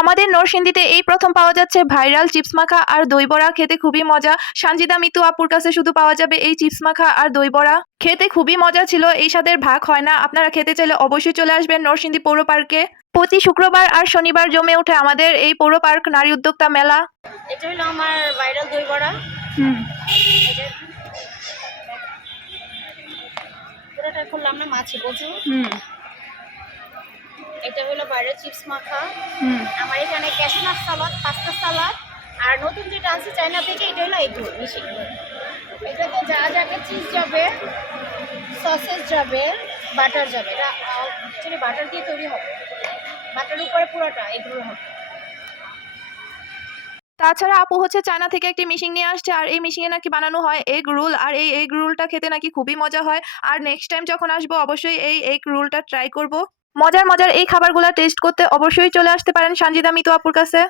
আমাদের নরসিংদীতে এই প্রথম পাওয়া যাচ্ছে ভাইরাল চিপস মাখা আর দই বড়া, খেতে খুবই মজা। সানজিদা মিতু আপুর কাছে শুধু পাওয়া যাবে এই চিপস মাখা আর দই বড়া। খেতে খুবই মজা ছিল, এই স্বাদের ভাগ হয় না। আপনারা খেতে চাইলে অবশ্যই চলে আসবেন নরসিংদী পৌর পার্কে। প্রতি শুক্রবার আর শনিবার জমে ওঠে আমাদের এই পৌর পার্ক নারী উদ্যোক্তা মেলা। এটা হলো আমার ভাইরাল দই বড়া। পুরোটা করলাম না, মাছি প্রচুর। এটা হলো ভাইরাল চিপস মাখা। আমার এখানে ক্যাশনাট সালাদ, পাস্তা সালাদ, আর নতুন যেটা আছে চায়না থেকে, এটা হলো এগুলো মিশিয়ে। এটাতে যা যাবে, চিজ যাবে, সসেস যাবে, বাটার যাবে। এটা অ্যাকচুয়ালি বাটার দিয়ে তৈরি হবে। বাটার উপরে পুরোটা এগুলো হবে। তাছাড়া আপু হচ্ছে চায়না থেকে একটি মেশিন নিয়ে আসছে, আর এই মেশিনে নাকি বানানো হয় এগ রোল, আর এই এগ রোলটা খেতে নাকি খুবই মজা হয়। আর নেক্সট টাইম যখন আসবো অবশ্যই এই এগ রোলটা ট্রাই করব। মজার মজার এই খাবারগুলো টেস্ট করতে অবশ্যই চলে আসতে পারেন সানজিদা মিতু আপুর কাছে।